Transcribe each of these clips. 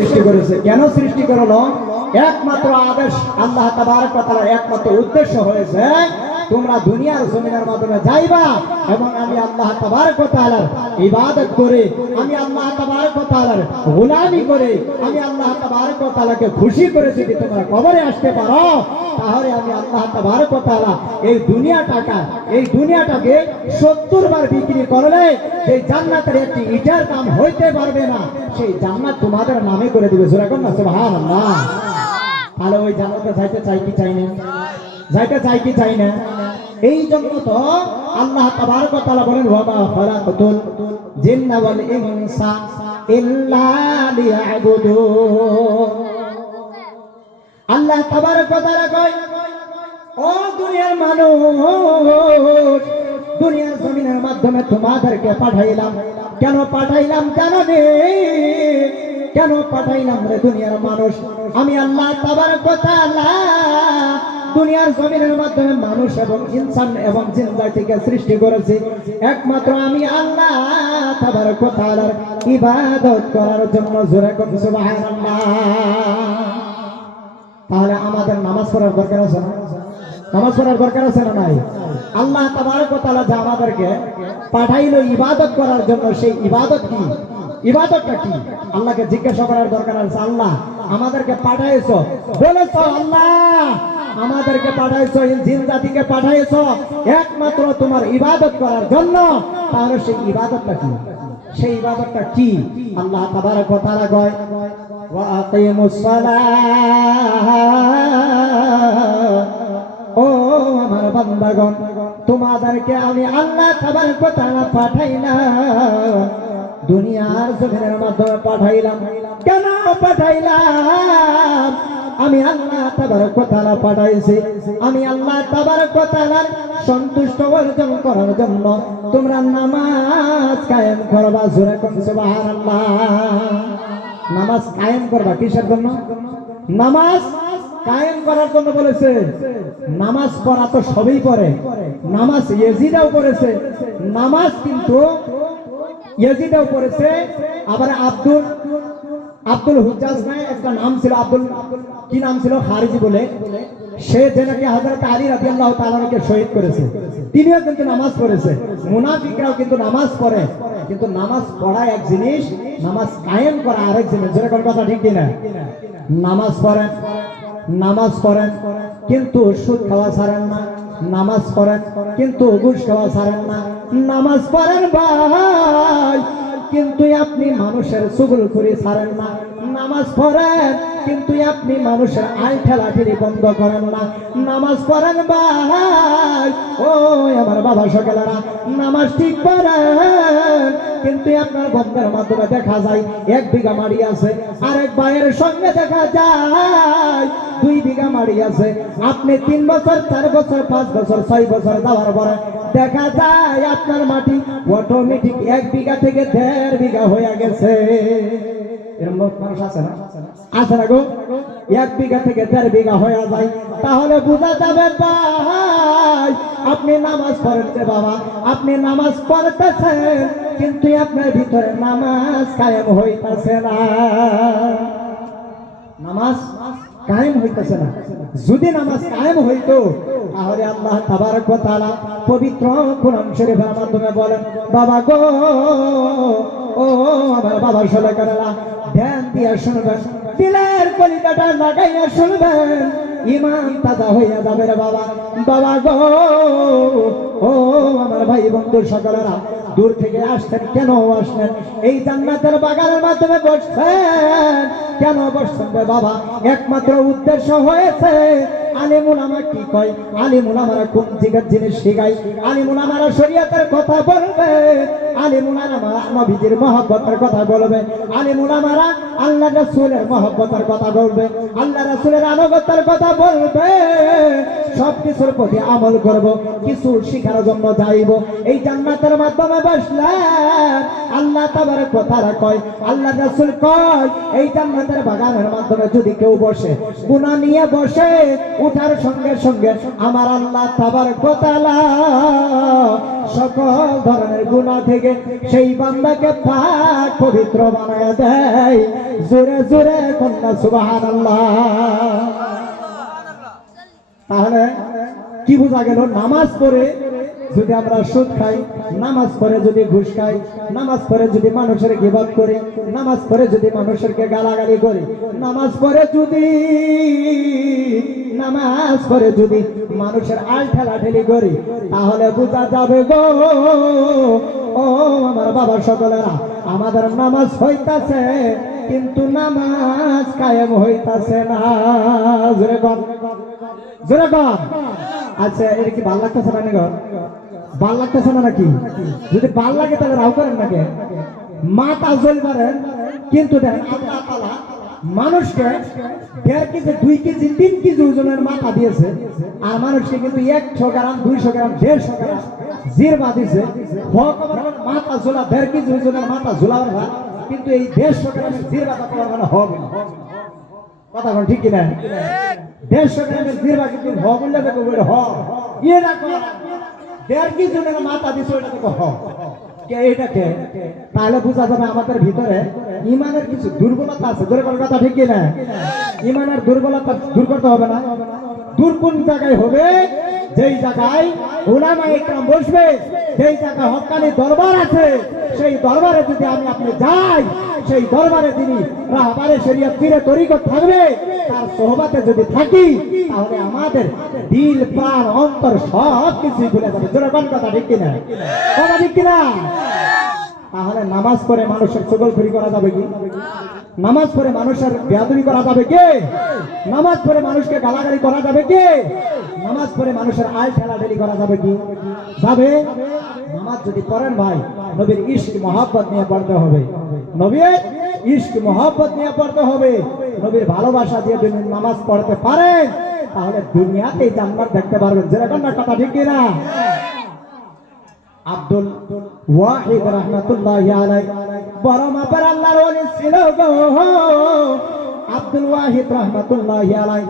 সৃষ্টি করেছে। কেন সৃষ্টি করল? একমাত্র আদেশ আল্লাহ তাবার একমাত্র উদ্দেশ্য হয়েছে তোমরা দুনিয়ার জমিনের মাধ্যমে যাইবা এবং আমি আল্লাহ ওয়া তাআলার ইবাদত করে, আমি আল্লাহ ওয়া তাআলার গোলামি করে, আমি আল্লাহ তাবারক তাআলাকে খুশি করে যদি তোমরা কবরে আসতে পারো, তাহলে আমি আল্লাহ ওয়া তাআলা এই দুনিয়া টাকা এই দুনিয়াটাকে 70 বার বিক্রি করলে সেই জান্নাতের একটি ইটার দাম হইতে পারবে না, সেই জান্নাত তোমাদের নামে করে দিবে। জোরে কোন না তাহলে ওই জান্নাতে যাইতে চাই কি চাই না যাইতে চাই কি চাই না? এই জন্য তো আল্লাহ তাবারক তাআলা বলেন, ওয়া মা খালাকাতুল জিন্না ওয়াল ইনসা ইল্লা লিয়াবুদুন। আল্লাহ তাবারক তাআলা কয়, ও দুনিয়ার মানুষ, দুনিয়ার জমিনের মাধ্যমে তোমাদেরকে পাঠাইলাম। কেন পাঠাইলাম জানো কেন পাঠাইলাম রে দুনিয়ার মানুষ? আমি আল্লাহ ওয়া তাআলা দুনিয়ার জমিনের মাধ্যমে মানুষ এবং ইনসান এবং জিন জাতিকে সৃষ্টি করেছি। একমাত্র আমি আল্লাহ তাবারক ওয়া তাআলার ইবাদত করার জন্য জোরে সুবহানাল্লাহ। তাহলে আমাদের নামাজ পড়ার দরকার আছে না? নামাজ পড়ার দরকার আছে না নাই? আল্লাহ তাবারক তাআলা যে আমাদেরকে পাঠাইলো ইবাদত করার জন্য, সেই ইবাদত কি? ইবাদতটা কি? আল্লাহকে জিজ্ঞাসা করার দরকার আছে। আল্লাহ, আমাদেরকে পাঠাইছো। বলেছ, আল্লাহ আমাদেরকে পাঠাইছো জিন জাতিকে পাঠাইছো। একমাত্র তোমার ইবাদত করার জন্য। তাহলে সেই ইবাদতটা কি? সেই ইবাদতটা কি? আল্লাহ তাবারক কথা তাআলা কয় তোমাদেরকে আমি আল্লাহ তাবারক ওয়া পাঠাই না। দুনিয়ার জমিনের মাধ্যমে পাঠাইলাম। কেন পাঠাইলাম? আমি আল্লাহ সন্তুষ্ট অর্জন করার জন্য তোমরা নামাজ কায়েম করবা, জোরে নামাজ কায়েম করবা কিসের জন্য? নামাজ পড়া তো সবই পড়ে করেছে নামাজ কিন্তু আবার আব্দুল আব্দুল হুজাজ নাই একটা নাম ছিল, আব্দুল কি নাম ছিল? খারিজি বলে। সে যে নাকি হযরত আলী রাদিয়াল্লাহু তাআলাকে শহীদ করেছে। তিনিও কিন্তু নামাজ পড়েছে। মুনাফিকরাও কিন্তু নামাজ পড়ে। কিন্তু নামাজ পড়া এক জিনিস, নামাজ কায়েম করা আরেক জিনিস। যেরকম কথা ঠিক কিনা? নামাজ পড়েন নামাজ পড়েন, কিন্তু সুদ খাওয়া ছাড়েন না। নামাজ পড়েন, কিন্তু ঘুষ খাওয়া ছাড়েন না। নামাজ পড়েন ভাই, কিন্তু আপনি মানুষের সুগুল করে ছাড়েন না। নামাজ পড়েন, কিন্তু আপনি মানুষের আই ঠেলাঠেলি বন্ধ করেন না। নামাজ পড়েন ভাই ও আমার বাবা সকালেরা নামাজ ঠিক পড়েন, কিন্তু আপনার বন্ধের মাধ্যমে দেখা যায়, এক বিঘা মাড়ি আছে, আরেক ভাইয়ের সঙ্গে দেখা যায়, দুই বিঘা মাড়ি আছে। আপনি তিন বছর, চার বছর, পাঁচ বছর, ছয় বছর যাওয়ার পরে দেখা যায় আপনার মাটি অটোমেটিক এক বিঘা থেকে দেড় বিঘা হয়ে গেছে। আছে না? না গো? এক বিঘা থেকে দেড় বিঘা হয়ে যায়। তাহলে বোঝা যাবে ভাই, আপনি নামাজ পড়তে বাবা, আপনি নামাজ পড়তেছেন, কিন্তু আপনার ভিতরে নামাজ কায়েম হইতেছে না। নামাজ কায়েম হইতেছে না। যদি নামাজ কায়েম হইতো, তাহলে আল্লাহ ওয়া তাআলা পবিত্র কোরআন শরীফের মাধ্যমে বলেন, বাবা গো, ও আমার বাবা শোলে করেলা ধ্যান দিয়া শুনবেন, দিলের কলিকাটা লাগাইয়া শুনবেন ইমান তাজা হইয়া যাবে রে বাবা। বাবা গো, ও আমার ভাই বন্ধু সকলেরা, দূর থেকে আসতেন কেন আসলেন? এই জান্নাতের বাগানের মাধ্যমে বসছেন। কেন বসছেন রে বাবা? একমাত্র উদ্দেশ্য হয়েছে আলিমুল আমার কি কয়? আলিমুল আমার কোন দিকের জিনিস শিখাই আলিমুল আমার শরীয়তের কথা বলবে। আলিমুল আমার নবীজির মহব্বতের কথা বলবে। আলিমুল আমারা আল্লাহ রাসূলের মহব্বতের কথা বলবে। আল্লাহ রাসূলের আনুগত্যের কথা বলবে। সব কিছুর প্রতি আমল করব। কিছু শিখার জন্য যাইব। এই জান্নাতের মাধ্যমে বসলে আল্লাহ তাবার কথা কয়, আল্লাহ রাসূল কয়, এই জান্নাতের বাগানের মাধ্যমে যদি কেউ বসে, গুনাহ নিয়ে বসে উঠার সঙ্গে সঙ্গে আমার আল্লাহ তাবার কোতালা সকল ধরনের গুনাহ থেকে সেই বান্দাকে পাক পবিত্র বানায় দেয়। জোরে জোরে কন্যা, সুবহানাল্লাহ। তাহলে কি বোঝা গেল? নামাজ পড়ে যদি আমরা সুদ খাই, নামাজ পড়ে যদি ঘুষ খাই, নামাজ পড়ে যদি মানুষের গিবত করি, নামাজ পড়ে যদি মানুষেরকে গালাগালি করি, নামাজ পড়ে যদি নামাজ পড়ে যদি মানুষের আল ঠেলা ঠেলি করি, তাহলে বোঝা যাবে গো, ও আমার বাবা সকলেরা, আমাদের নামাজ হইতাছে, কিন্তু নামাজ কায়েম হইতাছে না। জোরে কর কর আচ্ছা এটা কি ভালো লাগতেছে না গো ভালো লাগতেছে না নাকি? যদি ভালো লাগে তাহলে রাও করেন নাকি? মাথা জল মারেন কিন্তু দেখেন আল্লাহ তাআলা মানুষকে দেড় কেজি দুই কেজি তিন কেজি ওজনের মাথা দিয়েছে। আর মানুষকে কিন্তু একশো গ্রাম দুইশো গ্রাম দেড়শো গ্রাম জিরবা দিছে মাথা ঝোলা দেড় কেজি ওজনের মাথা ঝোলাবার ভার, কিন্তু এই দেড়শো গ্রামের জিরবাটা তোমার মানে হবে না কথা কোন ঠিক কিনা? দেড়শো গ্রামের জিরবা কিন্তু হ বললে দেখো বলে হ ইয়ে রাখো দেড় কেজি ওজনের মাথা দিছে ওইটা দেখো হ কে? তাহলে বোঝা যাবে আমাদের ভিতরে ইমানের কিছু দুর্বলতা আছে দুর্বল কথা ঠিক কিনা? ইমানের দুর্বলতা দূর করতে হবে না। দূর কোন জায়গায় হবে? যেই জায়গায় ওলামা একরাম বসবে, যেই জায়গায় হকানি দরবার আছে, সেই দরবারে যদি আমি আপনি যাই, সেই দরবারে তিনি রাহবারে শরিয়ত ফিরে তরিকত থাকবে, তার সোহবাতে যদি থাকি, তাহলে আমাদের দিল, প্রাণ, অন্তর সব কিছুই ভুলে যাবে। জোরে কোন কথা ঠিক কিনা? কথা ঠিক কিনা? তাহলে নামাজ পড়ে মানুষের চগলখড়ি করা যাবে কি? নামাজ পড়ে মানুষের বেয়াদবি করা যাবে কে? নামাজ পড়ে মানুষকে গালাগালি করা যাবে কে? নামাজ পড়ে মানুষের আয় ঠেলাঠেলি করা যাবে কি? যাবে? নামাজ যদি পড়েন ভাই, নবীর ইশক, মহাব্বত নিয়ে পড়তে হবে। নবীর ইশক, মহাব্বত নিয়ে পড়তে হবে। নবীর ভালোবাসা দিয়ে যদি নামাজ পড়তে পারেন, তাহলে দুনিয়াতেই জান্নাত দেখতে পারবেন। যেরকম না কথা ঠিক কিনা? আব্দুল ওয়াহিদ রহমতুল্লাহ আলাই বড় মাপার আল্লাহর ওলি ছিল গো। আব্দুল ওয়াহিদ রহমতুল্লাহ আলাই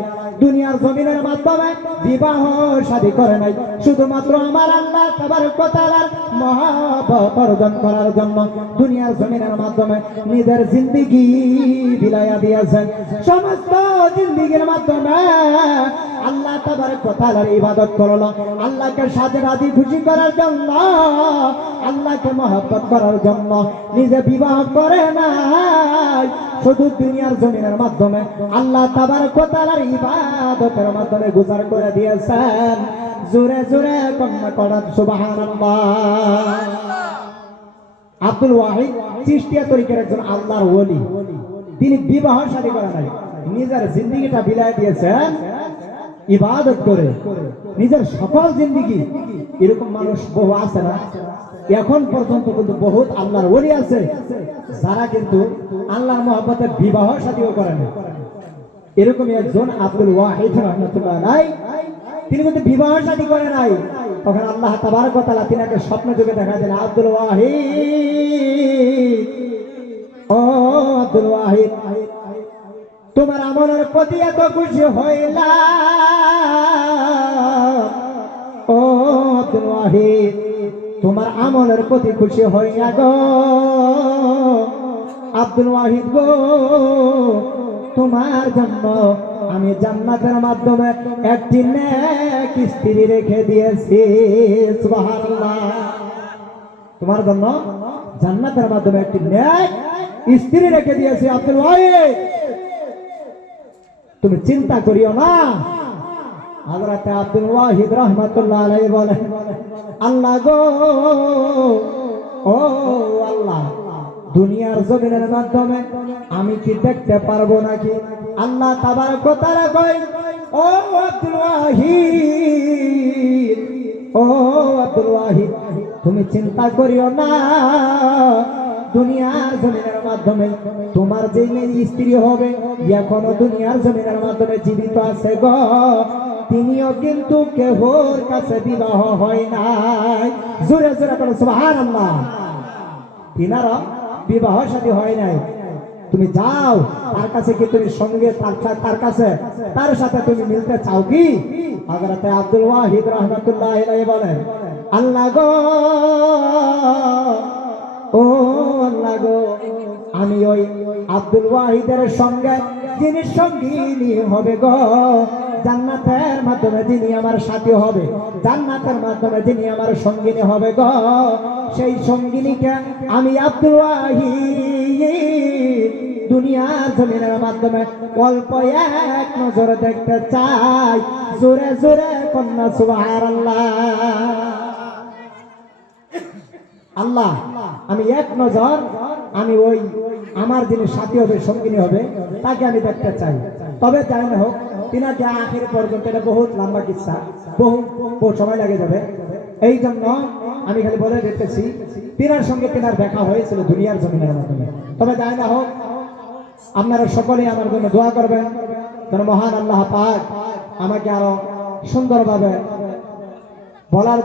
দুনিয়ার জমিনের মাধ্যমে বিবাহ শাদী করে নাই। শুধুমাত্র আমার আল্লাহ তাবার কোতালার মহাবত অর্জন করার জন্য দুনিয়ার জমিনের মাধ্যমে নিজের জিন্দিগি বিলাইয়া দিয়েছেন। সমস্ত জিন্দিগির মাধ্যমে আল্লাহ তাবার কোতালার ইবাদত করল। আল্লাহকে সাথে রাজি খুশি করার জন্য, আল্লাহকে মহব্বত করার জন্য নিজে বিবাহ করে নাই। শুধু দুনিয়ার জমিনের মাধ্যমে আল্লাহ তাবার কোতালার ইবাদতের মাধ্যমে গুজার করে দিয়েছেন। জোরে জোরে কন্যা সুবহানাল্লাহ। আব্দুল ওয়াহিদ চিস্তিয়া তরিকের একজন আল্লাহর ওলি। তিনি বিবাহ শাদী করা নাই নিজের জিন্দিগিটা বিলায় দিয়েছেন ইবাদত করে। নিজের সকল জিন্দিগি এরকম মানুষ বহু আছে না? এখন পর্যন্ত কিন্তু বহুত আল্লাহর ওলি আছে যারা কিন্তু আল্লাহর মহব্বতে বিবাহ শাদীও করে না এরকম একজন আব্দুল ওয়াহিদ রহমতুল্লাহ নাই তিনি কিন্তু বিবাহ শাদী করে নাই, তখন আল্লাহ তাবার তাআলা তিনাকে স্বপ্ন যুগে দেখা দিলেন, আব্দুল ওয়াহিদ। ও আব্দুল ওয়াহিদ, তোমার আমলের প্রতি এত খুশি হইলাম। ও আব্দুল তোমার আমলের প্রতি খুশি হইয়া গো। আব্দুল ওয়াহিদ গো, তোমার জন্য আমি জান্নাতের মাধ্যমে একটি নেক স্ত্রী রেখে দিয়েছি তোমার জন্য জান্নাতের মাধ্যমে একটি নেক স্ত্রী রেখে দিয়েছি, আব্দুল ওয়াহিদ। তুমি চিন্তা করিও না। হযরত আব্দুল ওয়াহিদ রাহমাতুল্লাহ আলাইহি বলেন আল্লাহ গো, ও আল্লাহ, দুনিয়ার জমিনের মাধ্যমে আমি কি দেখতে পারব নাকি? আল্লাহ তাবার কথারা কই ও আব্দুল ও আব্দুল তুমি চিন্তা করিও না। দুনিয়ার জমিনের মাধ্যমে তোমার যে স্ত্রী হবে, এখনও দুনিয়ার জমিনের মাধ্যমে জীবিত আছে গ। তিনিও কিন্তু কেহর কাছে বিবাহ হয় নাই। জোরে জোরে করে সুবহানাল্লাহ। তিনারা বিবাহ শাদী হয় নাই। তুমি যাও, তার কাছে কি তুমি সঙ্গে তার কাছে? তার সাথে তুমি মিলতে চাও কি? হযরত আব্দুল ওয়াহিদ রাহমাতুল্লাহ বলেন, আল্লাহ গো, ও আল্লাহ গো, আমি ওই আব্দুল ওয়াহিদের সঙ্গে যিনি সঙ্গিনী হবে গো। জান্নাতের মাধ্যমে যিনি আমার সাথী হবে, জান্নাতের মাধ্যমে যিনি আমার সঙ্গিনী হবে গো। সেই সঙ্গিনীকে আমি আব্দুল ওয়াহিদ দুনিয়ার জমিনের মাধ্যমে অল্প এক নজরে দেখতে চাই। জোরে জোরে কন্যা, সুবহানাল্লাহ। আল্লাহ, আমি এক নজর, আমি ওই আমার যিনি সাথী হবে, সঙ্গিনী হবে, তাকে আমি দেখতে চাই। তবে যাই না হোক তিনার যে আখের পর্যন্ত এটা বহুত লম্বা কিচ্ছা বহু বহু সময় লাগে যাবে। এই জন্য আমি খালি বলে রেখেছি তিনার সঙ্গে তিনার দেখা হয়েছিল দুনিয়ার জমিনের মাধ্যমে। তবে যাই না হোক আপনারা সকলেই আমার জন্য দোয়া করবেন। যেন মহান আল্লাহ পাক আমাকে আরও সুন্দরভাবে বলার